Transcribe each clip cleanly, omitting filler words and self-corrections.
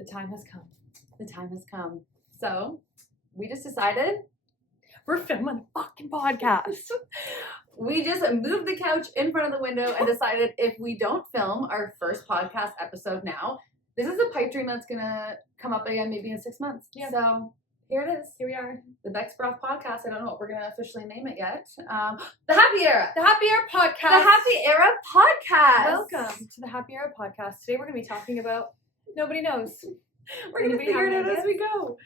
The time has come. The time has come. So we just decided we're filming a fucking podcast. We just moved the couch in front of the window and decided if we don't film our first podcast episode now, this is a pipe dream that's going to come up again maybe in 6 months. Yeah. So here it is. Here we are. The Beck's Broth podcast. I don't know what we're going to officially name it yet. The Happy Era. The Happy Era podcast. The Happy Era podcast. Welcome to the Happy Era podcast. Today we're going to be talking about nobody knows. We're going to figure it out as we go.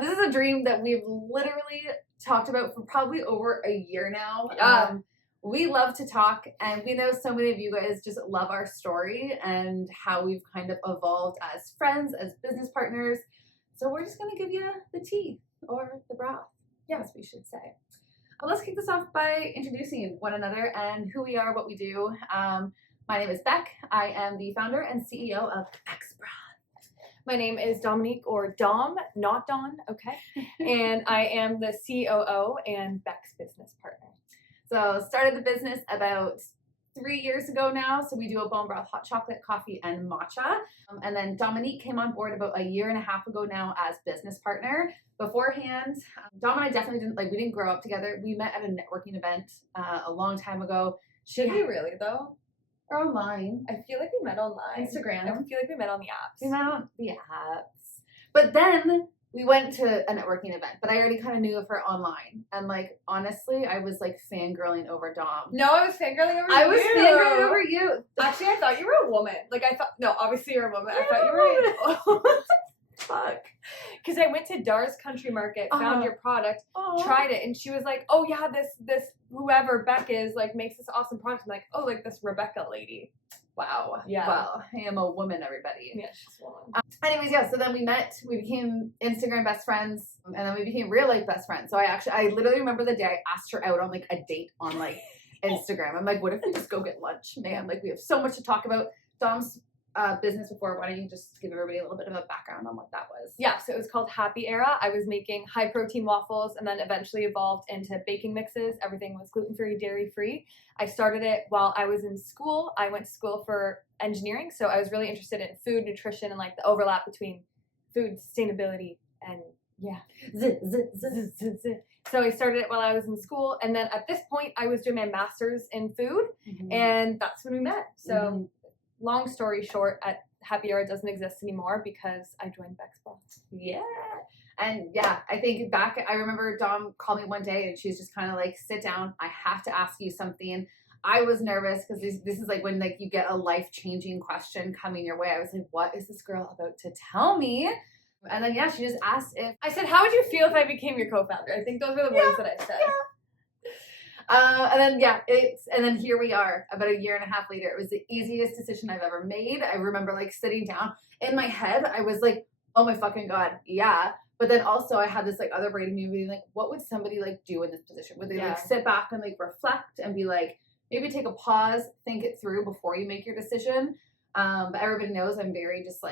This is a dream that we've literally talked about for probably over a year now. Yeah. We love to talk, and we know so many of you guys just love our story and how we've kind of evolved as friends, as business partners. So we're just going to give you the tea, or the broth, yes, we should say. Let's kick this off by introducing one another and who we are, what we do. My name is Beck. I am the founder and CEO of Beck's Broth. My name is Dominique, or Dom, not Dawn, okay? And I am the COO and Beck's business partner. So started the business about 3 years ago now. So we do a bone broth, hot chocolate, coffee, and matcha. And then Dominique came on board about a year and a half ago now as business partner. Beforehand, Dom and I definitely we didn't grow up together. We met at a networking event a long time ago. Should we really, though? Or online. I feel like we met online. Instagram. I feel like we met on the apps. We met on the apps. But then we went to a networking event, but I already kind of knew of her online. And honestly, I was fangirling over Dom. No, I was fangirling over you. I was fangirling over you. Actually, I thought you were a woman. No, obviously you're a woman. I thought you were Fuck. Because I went to Dar's Country Market, found your product, tried it, and she was like, oh yeah, this whoever Beck is, makes this awesome product. I'm like, oh, this Rebecca lady. Wow. Yeah. Well, I am a woman, everybody. Yeah, she's a woman. Anyways, yeah, so then we met, we became Instagram best friends, and then we became real life best friends. So I literally remember the day I asked her out on a date on Instagram. I'm like, what if we just go get lunch, man? We have so much to talk about. Dom's business before, why don't you just give everybody a little bit of a background on what that was? Yeah, so it was called Happy Era. I was making high protein waffles and then eventually evolved into baking mixes. Everything was gluten-free, dairy-free. I started it while I was in school. I went to school for engineering, so I was really interested in food, nutrition, and the overlap between food, sustainability, and yeah. So I started it while I was in school, and then at this point I was doing my master's in food, and that's when we met. So long story short, at Happy Era doesn't exist anymore because I joined Beck's Broth. Yeah. And yeah, I think I remember Dom called me one day and she's just kind of sit down. I have to ask you something. I was nervous because this is when you get a life-changing question coming your way. I was like, what is this girl about to tell me? And then, yeah, she just asked if... I said, how would you feel if I became your co-founder? I think those were the words that I said. Yeah. And then here we are about a year and a half later. It was the easiest decision I've ever made. I remember sitting down in my head. I was like, oh my fucking God. Yeah. But then also I had this other brain in me being what would somebody do in this position? Would they sit back and reflect and be maybe take a pause, think it through before you make your decision? But everybody knows I'm very just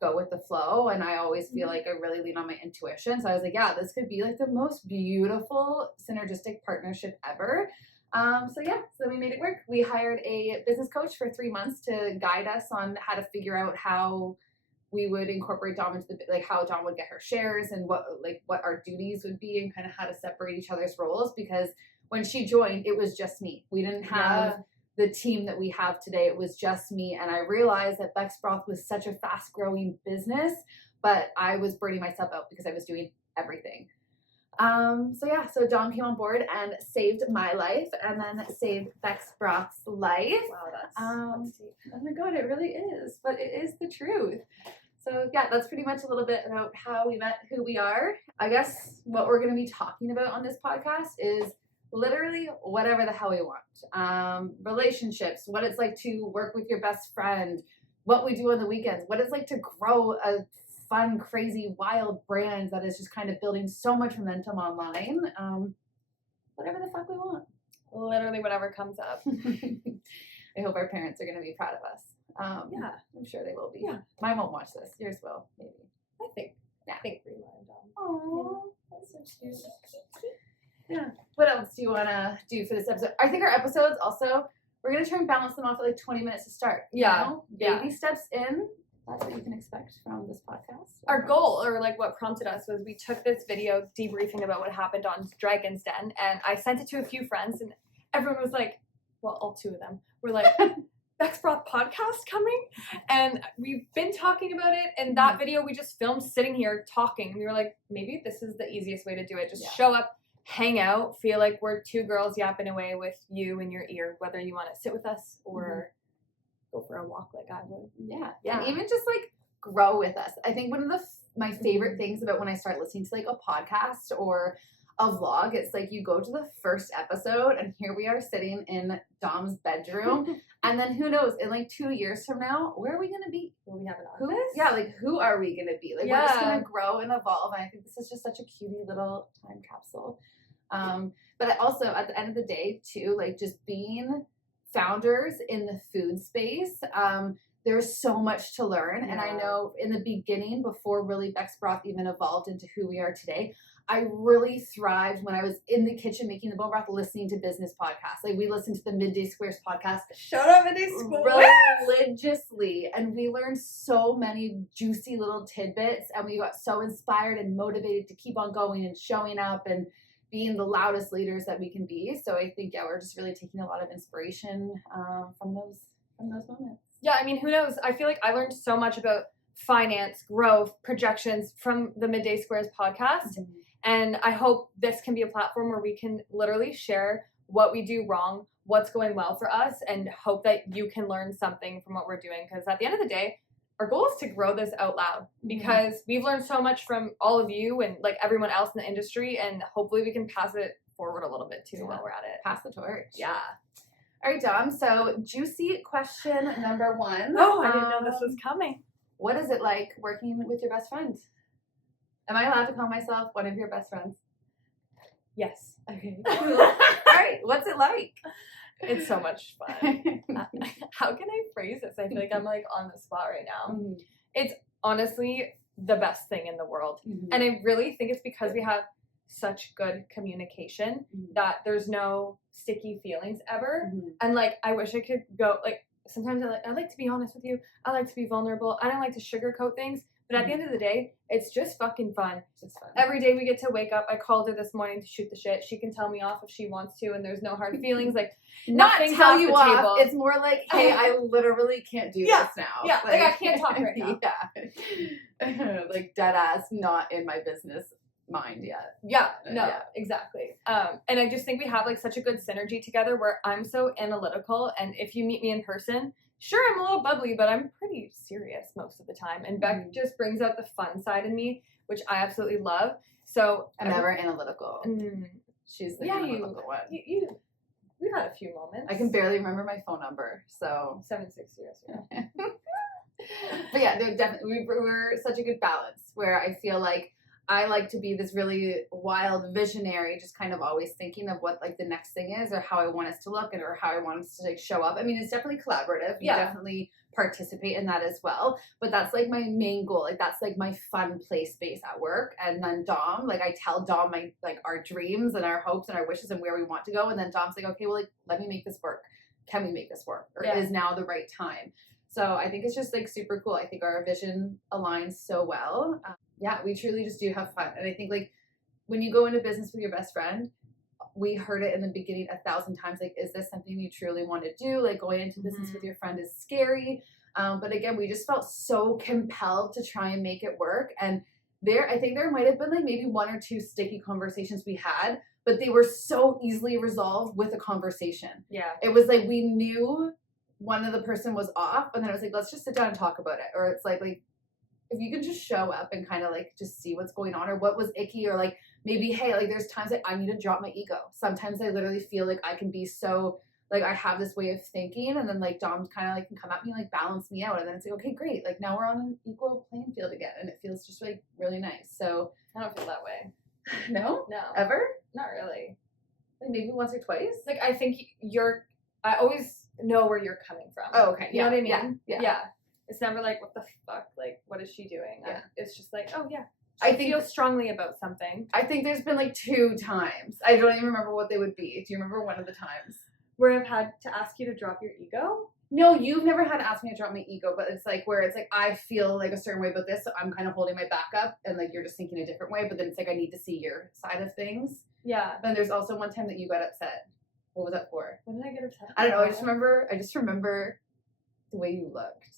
go with the flow, and I always feel I really lean on my intuition. So I was like, yeah, this could be the most beautiful synergistic partnership ever. So we made it work. We hired a business coach for 3 months to guide us on how to figure out how we would incorporate Dom into how Dom would get her shares and what our duties would be and kind of how to separate each other's roles, because when she joined, it was just me. We didn't have the team that we have today. It was just me. And I realized that Beck's Broth was such a fast growing business, but I was burning myself out because I was doing everything. So Dom came on board and saved my life and then saved Beck's Broth's life. Wow, that's deep. Oh my God, it really is, but it is the truth. So yeah, that's pretty much a little bit about how we met, who we are. I guess what we're going to be talking about on this podcast is literally whatever the hell we want. Relationships, what it's like to work with your best friend, what we do on the weekends, what it's like to grow a fun, crazy, wild brand that is just kind of building so much momentum online. Whatever the fuck we want. Literally whatever comes up. I hope our parents are going to be proud of us. Yeah, I'm sure they will be. Yeah. Mine won't watch this. Yours will, maybe. I think we will. Oh, that's so cute. Yeah. What else do you want to do for this episode? I think our episodes also, we're going to try and balance them off at 20 minutes to start. Yeah. Baby steps in that's what you can expect from this podcast. Our goal, or like what prompted us, was we took this video debriefing about what happened on Dragon's Den, and I sent it to a few friends, and everyone was like, well, all two of them were like, Beck's Broth podcast coming? And we've been talking about it, and that video we just filmed sitting here talking, and we were like, maybe this is the easiest way to do it. Just show up, hang out, feel like we're two girls yapping away with you in your ear, whether you want to sit with us or go for a walk like I would. Yeah. And even just like grow with us. I think one of my favorite things about when I start listening to like a podcast or a vlog, it's like you go to the first episode and here we are sitting in Dom's bedroom. And then who knows, in like 2 years from now, where are we going to be? Will we have an office? Yeah, like who are we going to be? Like we're just going to grow and evolve. And I think this is just such a cutie little time capsule. But also at the end of the day too, like just being founders in the food space, there's so much to learn. And I know in the beginning, before really Beck's Broth even evolved into who we are today, I really thrived when I was in the kitchen making the bone broth, listening to business podcasts. Like we listened to the Midday Squares podcast. Shout out Midday Squares! Religiously. And we learned so many juicy little tidbits, and we got so inspired and motivated to keep on going and showing up and being the loudest leaders that we can be. So I think, we're just really taking a lot of inspiration from those moments. Yeah, I mean, who knows? I feel like I learned so much about finance, growth, projections from the Midday Squares podcast. Mm-hmm. And I hope this can be a platform where we can literally share what we do wrong, what's going well for us, and hope that you can learn something from what we're doing. Because at the end of the day, our goal is to grow this out loud, because we've learned so much from all of you and like everyone else in the industry, and hopefully we can pass it forward a little bit too while we're at it. Pass the torch. Yeah. All right, Dom. So juicy question number 1. Oh, I didn't know this was coming. What is it like working with your best friend? Am I allowed to call myself one of your best friends? Yes. Okay. Cool. All right. What's it like? It's so much fun. How can I phrase this? I feel like I'm like on the spot right now. Mm-hmm. It's honestly the best thing in the world. Mm-hmm. And I really think it's because we have such good communication that there's no sticky feelings ever. Mm-hmm. And like, I wish I could go, like, sometimes I like to be honest with you. I like to be vulnerable. I don't like to sugarcoat things. But at the end of the day, it's just fucking fun. It's fun. Every day we get to wake up. I called her this morning to shoot the shit. She can tell me off if she wants to, and there's no hard feelings. Like, nothing's not tell off you the off. table. It's more like, hey, I literally can't do this now. Yeah, like I can't talk right now. Yeah. Like dead ass, not in my business mind yet. Yeah, no, exactly. And I just think we have like such a good synergy together where I'm so analytical, and if you meet me in person, sure, I'm a little bubbly, but I'm pretty serious most of the time. And Beck just brings out the fun side in me, which I absolutely love. So I'm never analytical. She's the analytical one. We've had a few moments. I can barely remember my phone number. So 760. Yeah. But yeah, definitely we're such a good balance where I feel like I like to be this really wild visionary, just kind of always thinking of what like the next thing is, or how I want us to look, and or how I want us to like show up. I mean, it's definitely collaborative. You definitely participate in that as well. But that's like my main goal. Like that's like my fun play space at work. And then Dom, like I tell Dom my like our dreams and our hopes and our wishes and where we want to go. And then Dom's like, okay, well, like let me make this work. Can we make this work? Or is now the right time? So I think it's just like super cool. I think our vision aligns so well. We truly just do have fun. And I think like when you go into business with your best friend, we heard it in the beginning 1,000 times, like, is this something you truly want to do? Like going into business with your friend is scary. But again, we just felt so compelled to try and make it work. And I think there might have been like maybe 1 or 2 sticky conversations we had, but they were so easily resolved with a conversation. Yeah. It was like, we knew one of the person was off, and then it was like, let's just sit down and talk about it. Or it's like if you can just show up and kind of like just see what's going on, or what was icky, or like maybe, hey, like there's times that I need to drop my ego. Sometimes I literally feel like I can be so like I have this way of thinking, and then like Dom kind of like can come at me and like balance me out, and then it's like, okay, great, like now we're on an equal playing field again, and it feels just like really nice. So I don't feel that way. No ever, not really. Like maybe once or twice. Like I think I always know where you're coming from. Oh, okay. You know what I mean? Yeah. It's never like, what the fuck? Like, what is she doing? Yeah. It's just like, oh, yeah. I feel strongly about something. I think there's been like 2 times. I don't even remember what they would be. Do you remember one of the times? Where I've had to ask you to drop your ego? No, you've never had to ask me to drop my ego, but it's like where it's like I feel like a certain way about this, so I'm kind of holding my back up, and like you're just thinking a different way. But then it's like I need to see your side of things. Yeah. Then there's also one time that you got upset. What was that for? What did I get upset? I don't know. I just remember the way you looked,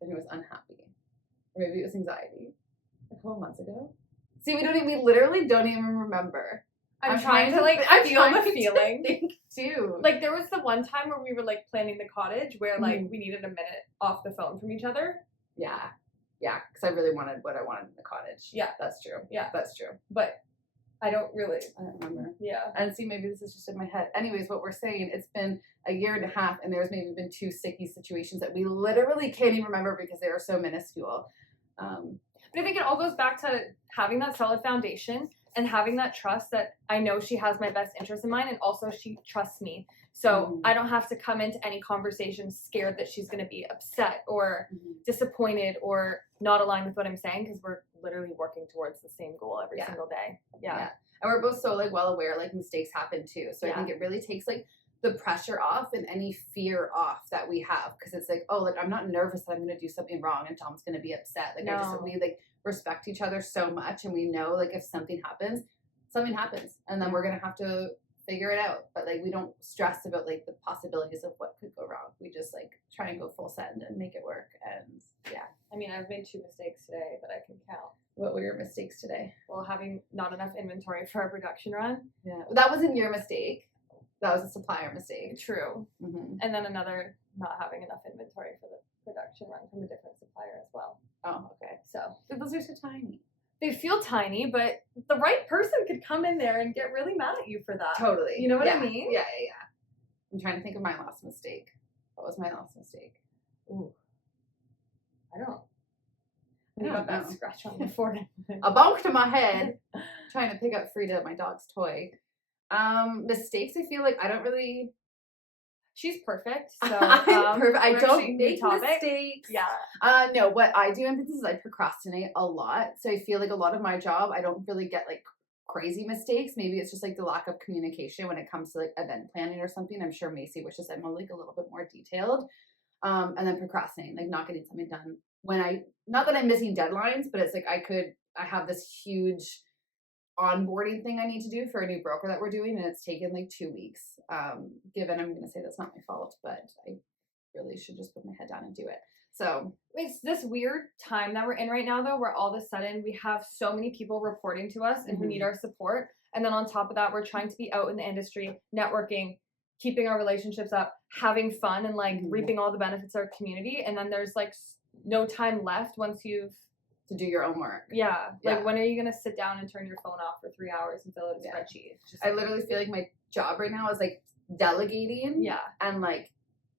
and it was unhappy, or maybe it was anxiety. A couple months ago. See, we literally don't even remember. I'm trying to like feel the feeling. Think too. Like there was the one time where we were like planning the cottage where like we needed a minute off the phone from each other. Yeah, because I really wanted what I wanted in the cottage. Yeah, that's true. Yeah, that's true. But I don't remember. Yeah, and see, maybe this is just in my head. Anyways, what we're saying, it's been a year and a half, and there's maybe been 2 sticky situations that we literally can't even remember because they are so minuscule. But I think it all goes back to having that solid foundation and having that trust that I know she has my best interest in mind, and also she trusts me. So I don't have to come into any conversation scared that she's going to be upset or disappointed or not aligned with what I'm saying, because we're literally working towards the same goal every single day. Yeah. And we're both so like well aware like mistakes happen too. So I think it really takes like the pressure off and any fear off that we have, because it's like, oh, like I'm not nervous that I'm going to do something wrong and Tom's going to be upset. Like we like respect each other so much, and we know like if something happens, and then we're going to have to figure it out. But like we don't stress about like the possibilities of what could go wrong. We just like try and go full send and make it work. And yeah, I mean, I've made 2 mistakes today, but I can count. What were your mistakes today? Well, having not enough inventory for our production run. Yeah, that wasn't your mistake. That was a supplier mistake. True. And then another, not having enough inventory for the production run from a different supplier as well. Oh, okay. So those are so tiny. They feel tiny, but the right person could come in there and get really mad at you for that. Totally. You know what I mean? Yeah. I'm trying to think of my last mistake. What was my last mistake? Ooh. I got that scratch on my forehead. A bonk to my head. Trying to pick up Frida, my dog's toy. Mistakes, I feel like I don't really... She's perfect. So I'm perfect. I don't make mistakes. Yeah. No, what I do in business is I procrastinate a lot. So I feel like a lot of my job, I don't really get like crazy mistakes. Maybe it's just like the lack of communication when it comes to like event planning or something. I'm sure Macy wishes I'm like a little bit more detailed. And then procrastinating, like not getting something done when not that I'm missing deadlines, but it's like I have this huge onboarding thing I need to do for a new broker that we're doing, and it's taken like 2 weeks. Given I'm going to say that's not my fault, but I really should just put my head down and do it. So it's this weird time that we're in right now, though, where all of a sudden we have so many people reporting to us and who need our support. And then on top of that, we're trying to be out in the industry, networking, keeping our relationships up, having fun, and like reaping all the benefits of our community. And then there's like no time left once you've to do your own work. Yeah. Like when are you going to sit down and turn your phone off for 3 hours and fill out a spreadsheet? I literally feel like my job right now is like delegating and like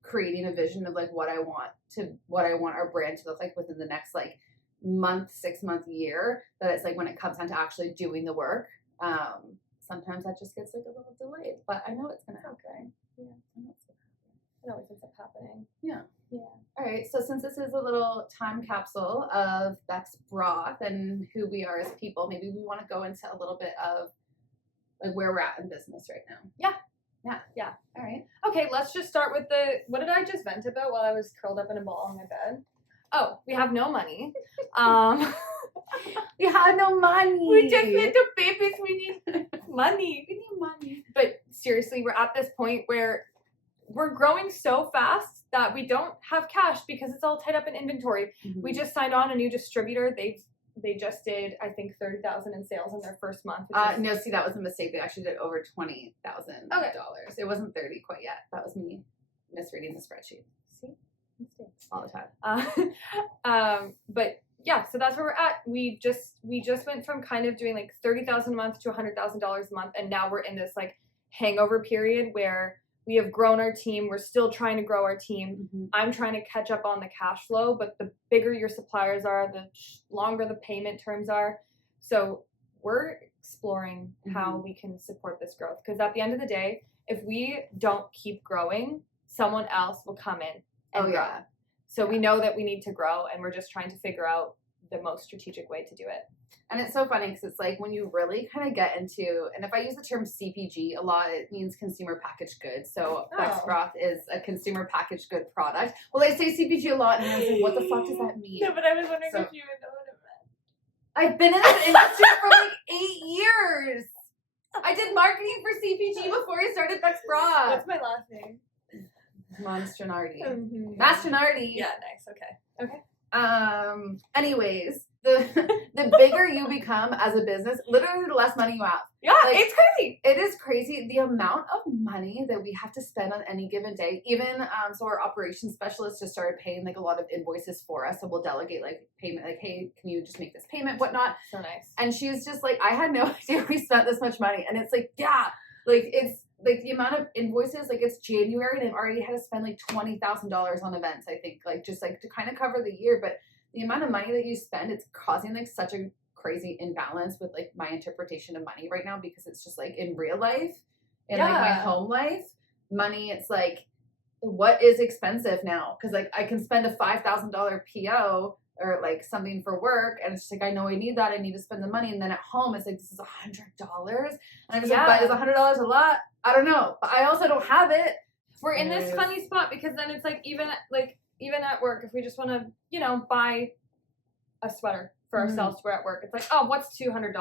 creating a vision of like what I want our brand to look like within the next like month, 6-month year, that it's like when it comes down to actually doing the work, sometimes that just gets like a little delayed, but I know it's going to happen. Yeah, I know it's going to happen. It always ends up happening. Yeah. All right. So since this is a little time capsule of Beck's Broth and who we are as people, maybe we want to go into a little bit of like where we're at in business right now. Yeah. All right. Okay. Let's just start with what did I just vent about while I was curled up in a ball on my bed? Oh, we have no money. We have no money. We just need the babies. We need money. We need money. But seriously, we're at this point where we're growing so fast that we don't have cash because it's all tied up in inventory. We just signed on a new distributor. They just did, I think, $30,000 in sales in their first month. No, see, that was a mistake. They actually did over $20,000. Okay. It wasn't 30 quite yet. That was me misreading the spreadsheet. See, mistakes all the time. But yeah, so that's where we're at. We just went from kind of doing like $30,000 a month to $100,000 a month, and now we're in this like hangover period where we have grown our team. We're still trying to grow our team. I'm trying to catch up on the cash flow, but the bigger your suppliers are, the longer the payment terms are. So we're exploring how we can support this growth. Because at the end of the day, if we don't keep growing, someone else will come in and grow. So we know that we need to grow, and we're just trying to figure out the most strategic way to do it. And it's so funny because it's like when you really kind of get into, and if I use the term CPG a lot, it means consumer packaged goods. So Beck's Broth is a consumer packaged good product. Well, I say CPG a lot, and I was like, what the fuck does that mean? No, but I was wondering if you would know what it meant. I've been in this industry for like 8 years. I did marketing for CPG before I started Beck's Broth. What's my last name? Mastronardi. Mm-hmm. Mastronardi. Yeah, nice. Okay. Anyways, the bigger you become as a business, literally the less money you have. Yeah, like, it's crazy. It is crazy the amount of money that we have to spend on any given day. Even so our operations specialist just started paying like a lot of invoices for us, so we'll delegate like payment, like, hey, can you just make this payment, whatnot. So nice. And she's just like, I had no idea we spent this much money. And it's like, yeah, like it's like the amount of invoices, like it's January and I've already had to spend like $20,000 on events, I think, like just like to kind of cover the year. But the amount of money that you spend, it's causing like such a crazy imbalance with like my interpretation of money right now, because it's just like in real life, in like my home life, money, it's like, what is expensive now? Because like I can spend a $5,000 PO or like something for work, and it's just like, I know I need that, I need to spend the money. And then at home it's like, this is $100, and I'm just like, but is $100 a lot? I don't know, but I also don't have it. We're in this funny spot because then it's like even at work, if we just want to, you know, buy a sweater for ourselves to wear at work, it's like, oh, what's $200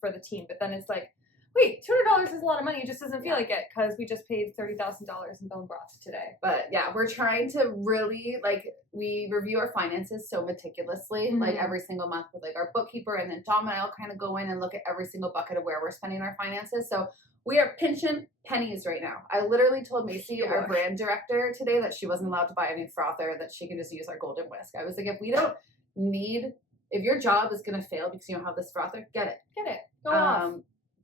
for the team? But then it's like, wait, $200 is a lot of money. It just doesn't feel like it because we just paid $30,000 in bone broth today. But yeah, we're trying to really, like, we review our finances so meticulously, like every single month with like our bookkeeper, and then Dom and I'll kind of go in and look at every single bucket of where we're spending our finances. So we are pinching pennies right now. I literally told Macy, our brand director, today that she wasn't allowed to buy any frother, that she could just use our golden whisk. I was like, if your job is going to fail because you don't have this frother, get it. Go off.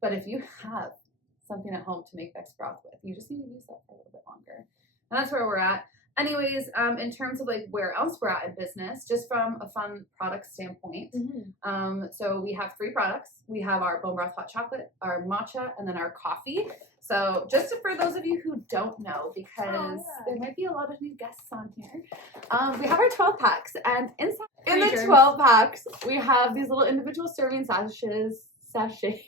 But if you have something at home to make Beck's Broth with, you just need to use that for a little bit longer. And that's where we're at. Anyways, in terms of like where else we're at in business, just from a fun product standpoint. So we have 3 products. We have our bone broth hot chocolate, our matcha, and then our coffee. So just for those of you who don't know, because there might be a lot of new guests on here, we have our 12 packs, and in the 12 packs, we have these little individual serving sachets, serving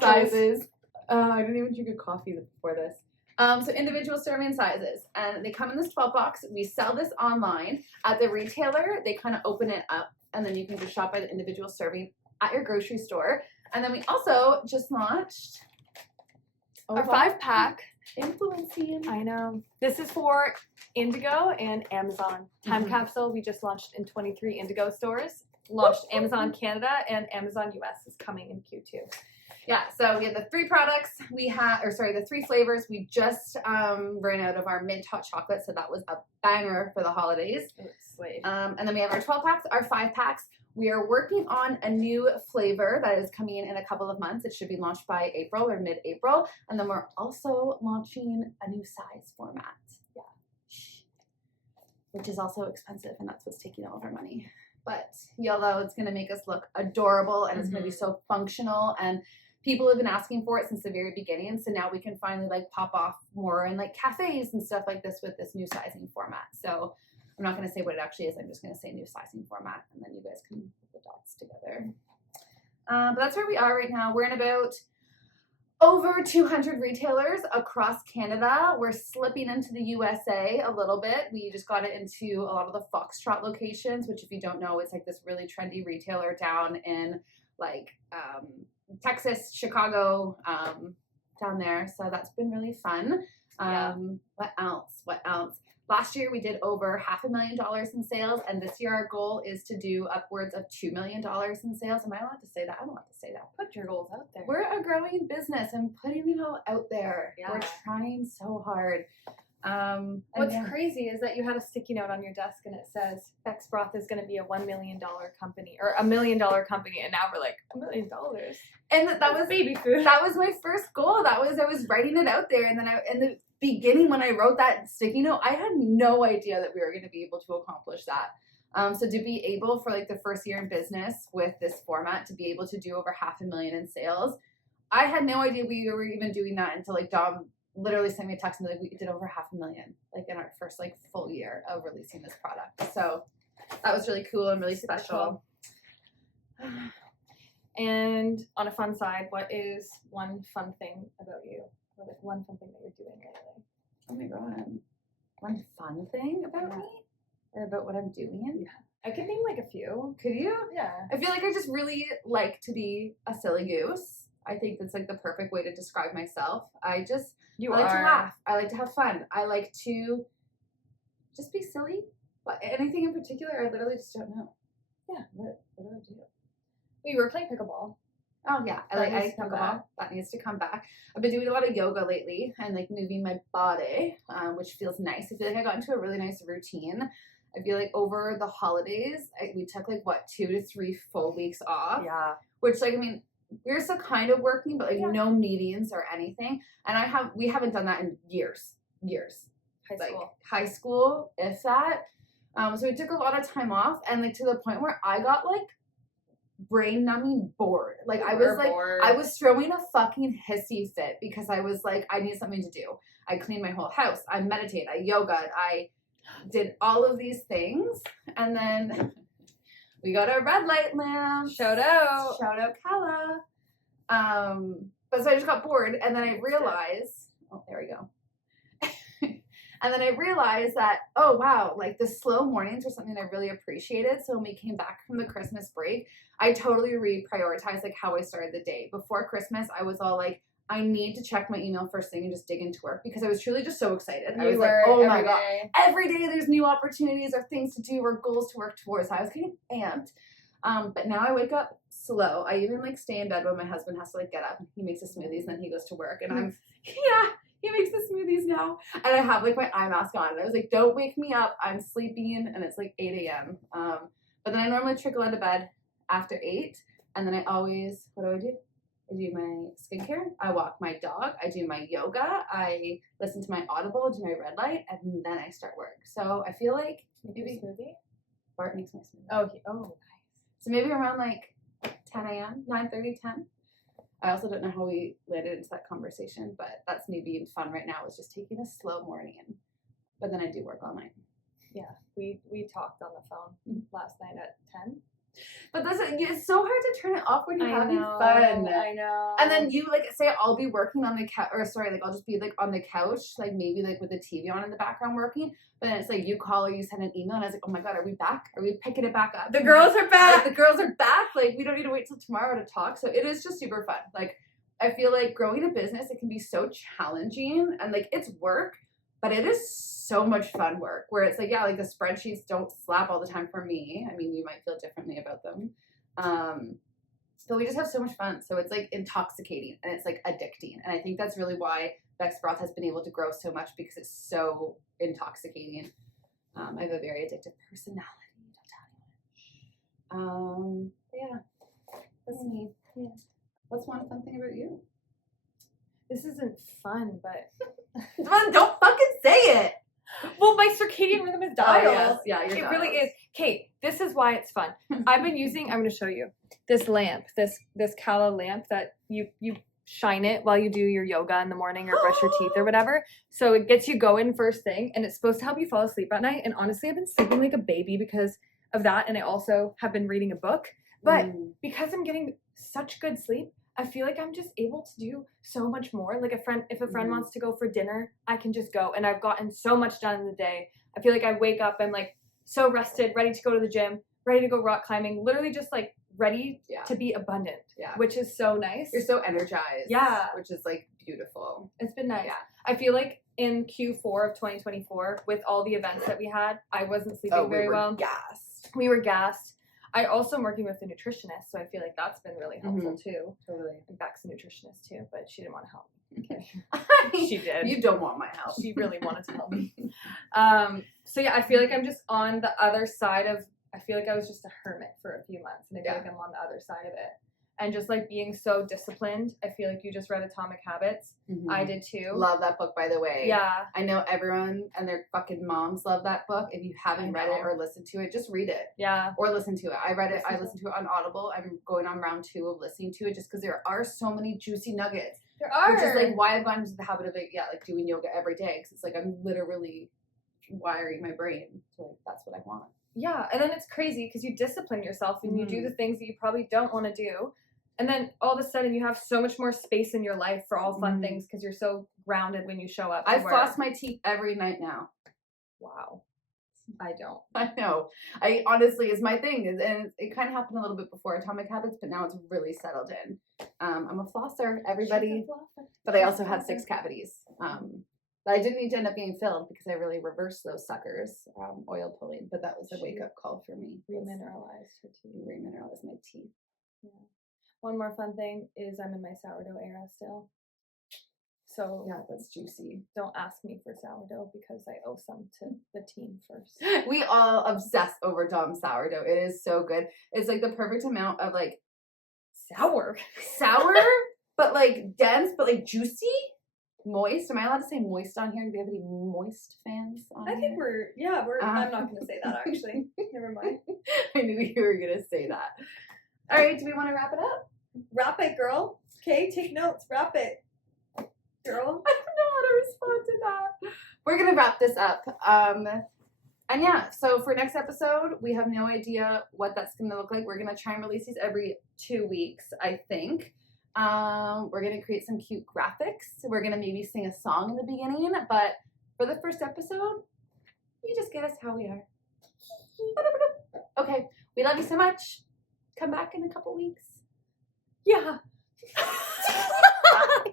sizes. I didn't even drink a coffee before this. So individual serving sizes, and they come in this 12 box. We sell this online at the retailer. They kind of open it up, and then you can just shop by the individual serving at your grocery store. And then we also just launched our 5-pack. Influencing. I know. This is for Indigo and Amazon. Time capsule. We just launched in 23 Indigo stores. Launched Amazon Canada, and Amazon US is coming in Q2. Yeah, so we have the 3 products. The 3 flavors. We just ran out of our mint hot chocolate, so that was a banger for the holidays. Sweet. And then we have our 12 packs, our 5 packs. We are working on a new flavor that is coming in a couple of months. It should be launched by April or mid-April. And then we're also launching a new size format. Yeah. Which is also expensive, and that's what's taking all of our money. But YOLO, it's going to make us look adorable, and it's going to be so functional, and people have been asking for it since the very beginning. So now we can finally like pop off more in like cafes and stuff like this with this new sizing format. So I'm not going to say what it actually is. I'm just going to say new sizing format, and then you guys can put the dots together. But that's where we are right now. We're in about over 200 retailers across Canada. We're slipping into the USA a little bit. We just got it into a lot of the Foxtrot locations, which if you don't know, it's like this really trendy retailer down in like Texas, Chicago, down there. So that's been really fun. What else? Last year we did over $500,000 in sales, and this year our goal is to do upwards of $2 million in sales. Am I allowed to say that? I'm allowed to say that. Put your goals out there. We're a growing business and putting it all out there. Yeah. We're trying so hard. What's crazy is that you had a sticky note on your desk and it says Beck's Broth is going to be a $1 million company or $1 million company, and now we're like $1 million. And that was baby food. That was my first goal. I was writing it out there, and then in the beginning when I wrote that sticky note, I had no idea that we were going to be able to accomplish that. So to be able for like the first year in business with this format to be able to do over $500,000 in sales, I had no idea we were even doing that until like Dom literally sent me a text and like we did over $500,000 like in our first like full year of releasing this product. So that was really cool and really special. And on a fun side, what is one fun thing about you? Or like one fun thing that you're doing lately? Oh my god. One fun thing about me? Or about what I'm doing? Yeah. I could name like a few. Could you? Yeah. I feel like I just really like to be a silly goose. I think that's like the perfect way to describe myself. I like to laugh. I like to have fun. I like to just be silly. But anything in particular, I literally just don't know. Yeah. What do I do? We were playing pickleball. Oh yeah, pickleball. That needs to come back. I've been doing a lot of yoga lately and like moving my body, which feels nice. I feel like I got into a really nice routine. I feel like over the holidays, we took like 2 to 3 full weeks off. Yeah. Which like, I mean, we're still kind of working, but like no meetings or anything. And we haven't done that in years. High school, if that. So we took a lot of time off, and like to the point where I got like brain numbing bored. Like I was throwing a fucking hissy fit because I was like, I need something to do. I cleaned my whole house. I meditated. I yoga. I did all of these things, and then we got a red light lamp. Shout out Kala. But so I just got bored, and then I realized, there we go. And then I realized that, oh wow, like the slow mornings were something I really appreciated. So when we came back from the Christmas break, I totally reprioritized like how I started the day. Before Christmas, I was all like, I need to check my email first thing and just dig into work because I was truly just so excited. I was like, oh my God. Every day there's new opportunities or things to do or goals to work towards. So I was kind of amped. But now I wake up slow. I even like stay in bed when my husband has to like get up. He makes his smoothies and then he goes to work. And I'm, he makes the smoothies now. And I have like my eye mask on. And I was like, don't wake me up. I'm sleeping. And it's like 8 a.m. But then I normally trickle out of bed after 8. And then I always, what do? I do my skincare. I walk my dog. I do my yoga. I listen to my Audible, do my red light, and then I start work. So I feel like maybe Bart makes my smoothie. Okay. Oh, nice. So maybe around like 10 a.m., 9:30, 10. I also don't know how we landed into that conversation, but that's me being fun right now is just taking a slow morning. But then I do work all night. Yeah, we talked on the phone last night at 10. But it's so hard to turn it off when you're having fun. I know. And then you like say I'll be working on the couch, or sorry, like I'll just be like on the couch, like maybe like with the TV on in the background working. But then it's like you call or you send an email, and I was like, oh my God, are we back? Are we picking it back up? The girls are back. Like, the girls are back. Like we don't need to wait till tomorrow to talk. So it is just super fun. Like I feel like growing a business, it can be so challenging, and like it's work, but it is so much fun work where it's like, yeah, like the spreadsheets don't slap all the time for me. I mean, you might feel differently about them. But we just have so much fun. So it's like intoxicating and it's like addicting. And I think that's really why Beck's Broth has been able to grow so much because it's so intoxicating. I have a very addictive personality. Yeah, that's me. Yeah. What's one fun thing about you? This isn't fun, but don't fucking say it. Well, my circadian rhythm is dialed. Oh, yes. Yeah, it really is. Kate, this is why it's fun. I've been using, I'm going to show you, this lamp, this Kala lamp that you shine it while you do your yoga in the morning or brush your teeth or whatever. So it gets you going first thing, and it's supposed to help you fall asleep at night. And honestly, I've been sleeping like a baby because of that, and I also have been reading a book. But because I'm getting such good sleep, I feel like I'm just able to do so much more. Like if a friend wants to go for dinner, I can just go. And I've gotten so much done in the day. I feel like I wake up, I'm like so rested, ready to go to the gym, ready to go rock climbing, literally just like ready to be abundant, which is so nice. You're so energized. Yeah. Which is like beautiful. It's been nice. Yeah. I feel like in Q4 of 2024, with all the events that we had, I wasn't sleeping very well. We were gassed. I also am working with a nutritionist, so I feel like that's been really helpful too. Totally. And Beck's a nutritionist too, but she didn't want to help me. She did. You don't want my help. She really wanted to help me. So yeah, I feel like I'm just on the other side of, I feel like I was just a hermit for a few months, and I feel like I'm on the other side of it. And just like being so disciplined, I feel like you just read Atomic Habits. I did too. Love that book, by the way. Yeah. I know everyone and their fucking moms love that book. If you haven't read it or listened to it, just read it. Yeah. Or listen to it. I read it. I listened to it on Audible. I'm going on round 2 of listening to it just because there are so many juicy nuggets. There are. Which is like why I've gotten into the habit of like doing yoga every day, because it's like I'm literally wiring my brain. So like that's what I want. yeah, and then it's crazy because you discipline yourself and you do the things that you probably don't want to do. And then all of a sudden you have so much more space in your life for all fun things because you're so grounded when you show up. I floss my teeth every night now. Wow. I don't. I know. I honestly is my thing. And it kind of happened a little bit before Atomic Habits, but now it's really settled in. I'm a flosser, everybody. But I also have 6 cavities. But I didn't need to end up being filled because I really reversed those suckers, oil pulling. But that was a wake-up call for me. Remineralized her teeth. Remineralize my teeth. Yeah. One more fun thing is I'm in my sourdough era still. So yeah, that's juicy. Don't ask me for sourdough because I owe some to the team first. We all obsess over Dom's sourdough. It is so good. It's like the perfect amount of like sour, but like dense, but like juicy, moist. Am I allowed to say moist on here? Do we have any moist fans on I think here? I'm not going to say that actually. Never mind. I knew you were going to say that. All right, do we want to wrap it up? Wrap it, girl. Okay, take notes. Wrap it. Girl. I don't know how to respond to that. We're going to wrap this up. And yeah, so for next episode, we have no idea what that's going to look like. We're going to try and release these every 2 weeks, I think. We're going to create some cute graphics. We're going to maybe sing a song in the beginning. But for the first episode, you just get us how we are. Okay, we love you so much. Come back in a couple weeks. Yeah.